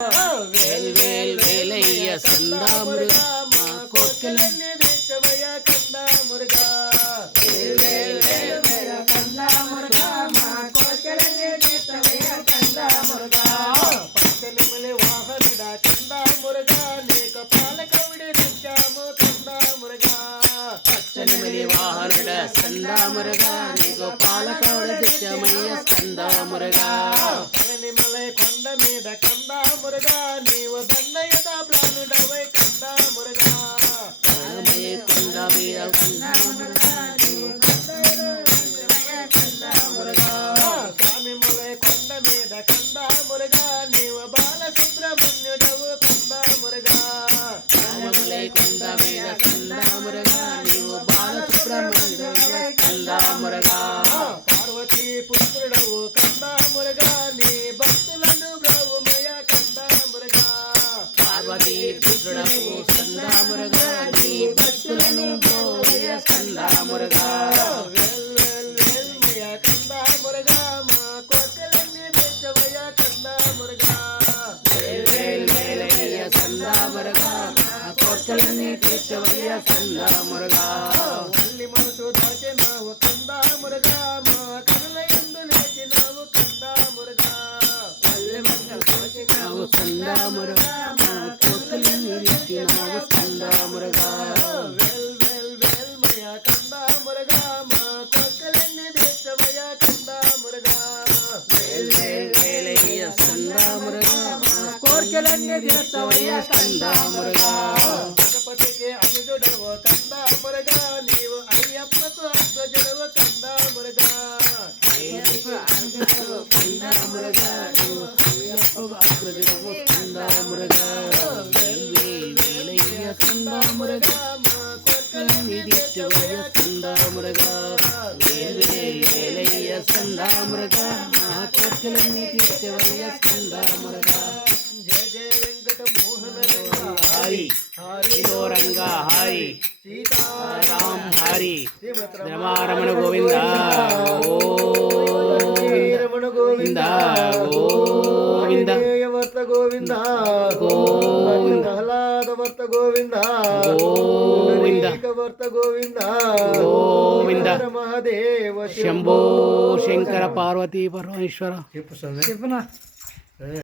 వేల్ వేల్ వేలయ్య సందా మురుగా మా కోర్కెలన్నీ తీర్చవయ్య కందా మురుగా. వేల్ వేల్ వేలయ్య కందా మురుగా మా కోర్కెలన్నీ తీర్చవయ్య కందా మురుగా. పచ్చనిమలి వాహనుడా కందా మురుగా నీకు పాలకవిడి తెచ్చాము కందా మురుగా. పచ్చనిమలి వాహనుడా సందా మురుగా నీకు పాలకవిడి తెచ్చామయ్య కందా మురుగా. పళనిమలై కొండ మీద కందా మురుగా నీవు దండయుధ ప్రాణుడవై కందా మురుగా. కొండ మీద కందా మురుగా నీవు స్వామిమలై కొండ మీద కందా మురుగా నీవు బాలసుబ్రహ్మణ్యుడవు కందా మురుగా. స్వామిమలై కొండ మీద కందా మురుగా నీవు బాలసుబ్రహ్మణ్యుడవు కందా మురుగా. పార్వతీ పుత్రుడవు కందా మురుగా నీ భక్తులను బ్రహ్మయ కందా మురుగా. పార్వతీ పుత్రుడవు కందా మురుగా నీ భక్తులను బ్రహ్మయ కందా మురుగా. వేల్ వేల్ వేల్మయ కందా మురుగా మా కోర్కెలన్నీ తీర్చవయ్య కందా మురుగా. వేల్ వేల్ వేలయ్య కందా మురుగా మా కోర్కెలన్నీ తీర్చవయ్య కందా మురుగా. మల్లి మనసు దాచినావు కందా మురుగా మా కనుల యందు లేచినావు కందా మురుగా. మల్లి మనసు దాచినావు కందా మురుగా మా కోర్కెలన్నీ తీర్చినావు కందా మురుగా. వేల్ వేల్ వేల్మయ కందా మురుగా మా కోర్కెలన్నీ తీర్చవయ్య కందా మురుగా. వేల్ వేల్ వేలయ్య కందా మురుగా మా కోర్కెలన్నీ తీర్చవయ్య కందా మురుగా. గణపతికి అనుజుడవు కందా మురుగా నీవు అయ్యప్పకు అగ్రజుడవు కందా మురుగా. కందా మురుగా నీవు అయ్యప్పకు అగ్రజుడవు కందా మురుగా. వేల్ వేల్ వేలయ్య కందా మురుగా మా కోర్కెలన్నీ తీర్చవయ్య కందా మురుగా. వేల్ వేల్ వేలయ్య కందా మురుగా మా కోర్కెలన్నీ తీర్చవయ్య కందా మురుగా. జయ జయ వెంకట మోహన హరి హరిలో రంగ హరి సీతారాం హరి రమారమణ గోవింద రమణ గోవింద గోవింద వర్త గోవింద గోవింద ప్రహ్లాద వర్త గోవింద గోవింద వర్త గోవింద గోవింద మహాదేవ శంభో శంకర పార్వతీ పరమేశ్వర. చెప్పు